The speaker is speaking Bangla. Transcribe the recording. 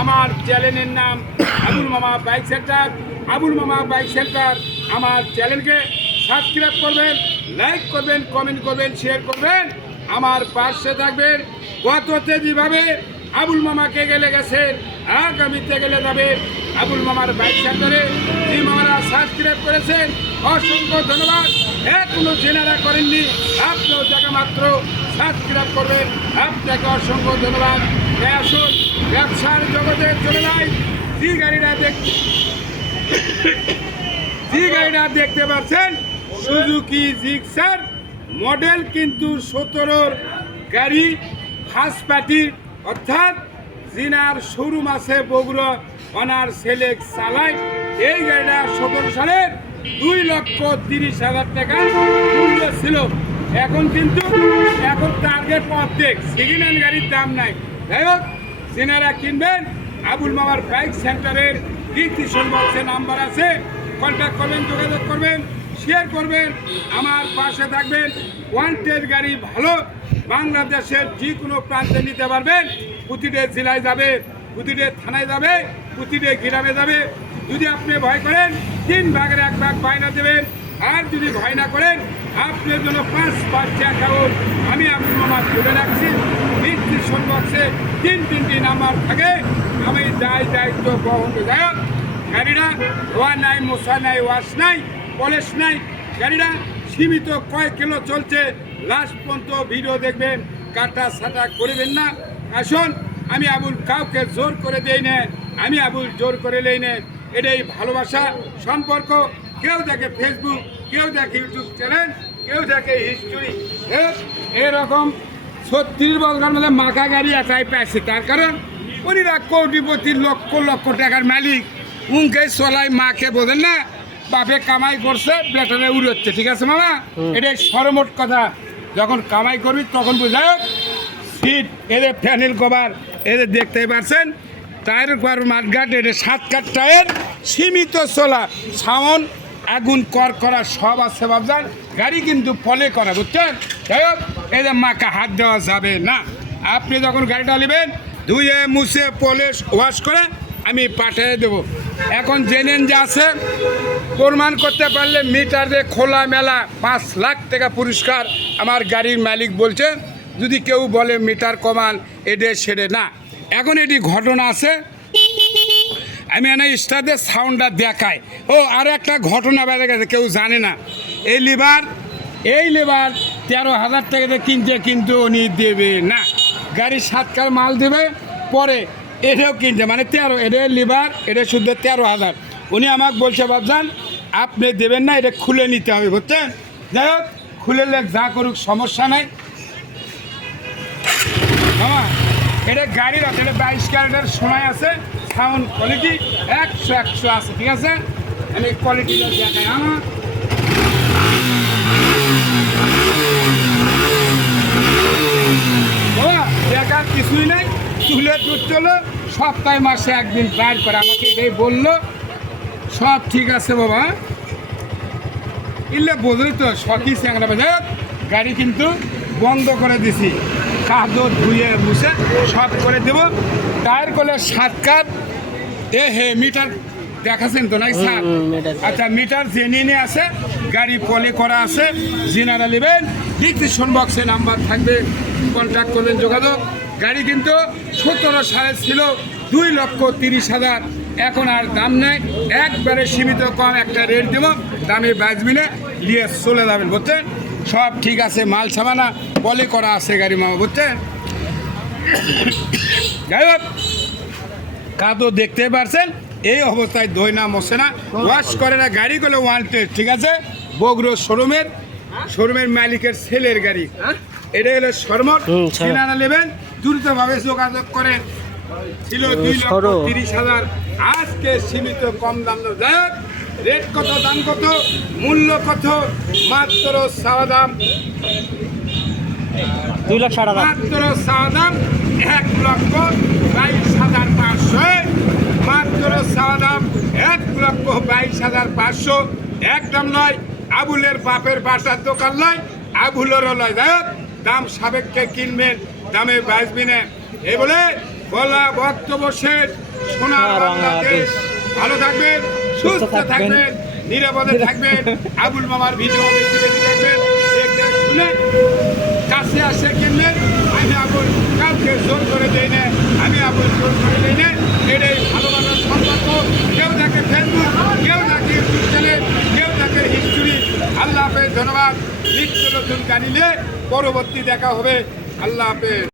আমার চ্যানেলের নাম আবুল মামা বাইক সেন্টার। আবুল মামা বাইক সেন্টার, আমার চ্যানেলকে সাবস্ক্রাইব করবেন, লাইক করবেন, কমেন্ট করবেন শেয়ার করবেন। আমার পাশে থাকবেন গততে যেভাবে আবুল মামাকে গেলে গেছেন আগামীতে গেলে যাবে আবুল মামার বাইক সেন্টারে। যে মামারা সাবস্ক্রাইব করেছেন, অসংখ্য ধন্যবাদ। এখনও জেনারা করেননি। আপনিও জায়গা মাত্র সাবস্ক্রাইব করবেন। আপনাকে অসংখ্য ধন্যবাদ। আসুন, ব্যবসার জগতে চলে যাই। যে গাড়িটা দেখ যে গাড়িটা দেখতে পাচ্ছেন, সুজুকি জিক্সার। মডেল কিন্তু সতেরোর গাড়ি, ফার্স্ট পার্টির অর্থাৎ জিনার শোরুম আছে বগুড়া অনার সেলেক চালায় এই গাড়িটা সতেরো সালের দুই লক্ষ তিরিশ হাজার টাকা মূল্য ছিল। এখন কিন্তু, এখন টার্গেট অর্ধেক। সেকেন্ড হ্যান্ড গাড়ির দাম নাই। যাই হোক যেনারা কিনবেন। আবুল মামার বাইক সেন্টারের ডিসক্রিপশন বক্সে নাম্বার আছে। কন্ট্যাক্ট করবেন, যোগাযোগ করবেন শেয়ার করবেন। আমার পাশে থাকবেন। ওয়ান্টেড গাড়ি ভালো। বাংলাদেশের যে কোনো প্রান্তে নিতে পারবেন। প্রতিটি জেলায় যাবে, প্রতিটি থানায় যাবে, প্রতিটি গ্রামে যাবে। যদি আপনি ভয় করেন তিন ভাগের এক ভাগ বায়না দেবেন। আর যদি ভয় না করেন আপনার জন্য পাঁচ পাঁচ অ্যাকাউন্ট আমি আব্দুল মামা তুলে রাখছি। ডিসক্রিপশন বক্সে তিন তিনটি নাম্বার থাকে। আমি দায় দায়িত্ব বহন যাই। হোক, গাড়িটা ধোয়া নাই মশা নাই ওয়াশ নাই পলিশ নাই। গাড়িটা সীমিত কয় কিলো চলছে? লাস্ট পর্যন্ত ভিডিও দেখবেন। কাটা সাটা করবেন না। আসুন আমি আবুল কাউকে জোর করে দেই না। আমি আবুল জোর করে নেই না। এটাই ভালোবাসা সম্পর্ক। কেউ দেখে ফেসবুক কেউ দেখে ইউটিউব চ্যানেল কেউ দেখে হিস্টোরি এরকম ছত্রিশ বছর মানে মাখা গাড়ি একাই পাইছে। তার কারণ উনিরা কোটিপতি লক্ষ লক্ষ টাকার মালিক। উনকে চলাই মাকে বোঝেন না বাপে কামাই করছে বেটারে উড়োচ্ছে। ঠিক আছে মামা? এটাই সরমোট কথা। যখন কামাই করবি তখন বোঝায় সিট এদের প্যানেল কভার এদের দেখতে পারছেন টায়ার কভার মাঠঘাট এদের সাত কাঠ টায়ার সীমিত চলা সাউন্ড আগুন, কর, করা সব আছে বাবজান। গাড়ি কিন্তু ফলে করা, বুঝছেন? যাই হোক এদের মাকে হাত দেওয়া যাবে না। আপনি যখন গাড়িটা নেবেন, ধুয়ে, মুছে, পলিশ, ওয়াশ করে আমি পাঠিয়ে দেবো। এখন জেনেন যে আছে, প্রমাণ করতে পারলে মিটারে খোলা মেলা পাঁচ লাখ টাকা পুরস্কার আমার গাড়ির মালিক বলছে, যদি কেউ বলে মিটার কমান এডে সেরে না। এখন এটি ঘটনা আছে। আমি এনে স্টাদের সাউন্ডটা দেখাই। ও, আর একটা ঘটনা বেড়ে গেছে, কেউ জানে না। এই লিভার এই লিভার তেরো হাজার টাকাতে কিনছে, কিন্তু উনি দেবে না। গাড়ি সাতকার মাল দেবে, পরে এটাও কিনছে মানে তেরো, এটা লিভার, এটা শুদ্ধ তেরো হাজার। উনি আমাকে বলছে বাবজান আপনি দেবেন না, এটা খুলে নিতে হবে, বুঝছেন? যাই হোক, খুলে লেখ যা করুক, সমস্যা নাই। এটা গাড়ির আছে এটা বাইশ ক্যারেটের সময় আছে সাউন্ড কোয়ালিটি একশো একশো আছে, ঠিক আছে? আমি কোয়ালিটিটা আমার দেখার কিছুই নাই, চুলে দুধ চলো, সপ্তাহে মাসে একদিন বাইর করে আমাকে এটাই বলল। সব ঠিক আছে বাবা ইলে বোঝলি তো, সখী স্যাংরা বাজে গাড়ি কিন্তু বন্ধ করে দিছি। কাদর ধুয়ে মুছে সব করে দেব। টায়ার করলে সাত কাপ। এ হে মিটার দেখাছেন তো স্যার? হুম, মিটার। আচ্ছা মিটার জেনে আছে গাড়ি পলে করা আছে জেনারা নেবেন ডিসক্রিপশন বক্সে নাম্বার থাকবে কন্ট্যাক্ট করবেন যোগাযোগ। গাড়ি কিন্তু সতেরো সালে ছিল দুই লক্ষ তিরিশ হাজার। এখন আর দাম নেই একবারে সীমিত কম একটা রেট দেবো। দামে বাজবিনে নিয়ে চলে যাবেন বুঝছেন? সব ঠিক আছে মাল সামানা বলে করা আছে গাড়ি মামা বুঝছেন? যাই হোক কাদো দেখতে পারছেন এই অবস্থায় দই না মশে না ওয়াশ করে না গাড়িগুলো ওয়ান্টেড ঠিক আছে? বগুড়ো শোরুমের শোরুমের মালিকের ছেলের গাড়ি। এটা হলো শর্মট। ঠিকানা নেবেন দ্রুতভাবে যোগাযোগ করেন। ছিল দুই লক্ষ তিরিশ হাজার আজকে সীমিত কম দাম। দেয় রেট কত দাম কত মূল্য কত মাত্র সাওয়া দাম। দুই লাখ হাজার। মাত্র সাওয়া দাম এক লক্ষ বাইশ হাজার পাঁচশো। মাত্র সাওয়া দাম এক লক্ষ বাইশ হাজার পাঁচশো। একদম নয় আবুলের বাপের বাসার দোকান নয় আবুলেরও নয়। যাই দাম সাবেককে কিনবেন দামে বাঁচবি না। এই বলে বলা বক্তব্য শেষ। সোনার বাংলাদেশ। ভালো থাকবেন। সুস্থ থাকবেন। নিরাপদে থাকবেন। আবুল মামার ভিডিও বেশি বেশি দেখবেন দেখে শুনে কাছে আসে কিনলেন আমি আবুল কাউকে জোর করে দেই না আমি আবুল জোর করে দেই না। এটাই ভালোবাসার সম্পর্ক। কেউ থাকে ফেসবুক কেউ থাকে ইউটিউব চ্যানেল কেউ থাকে হিস্ট্রি আল্লাহ হাফেজ ধন্যবাদ। নিত্য নতুন নিয়ে পরবর্তী দেখা হবে। আল্লাহ হাফেজ।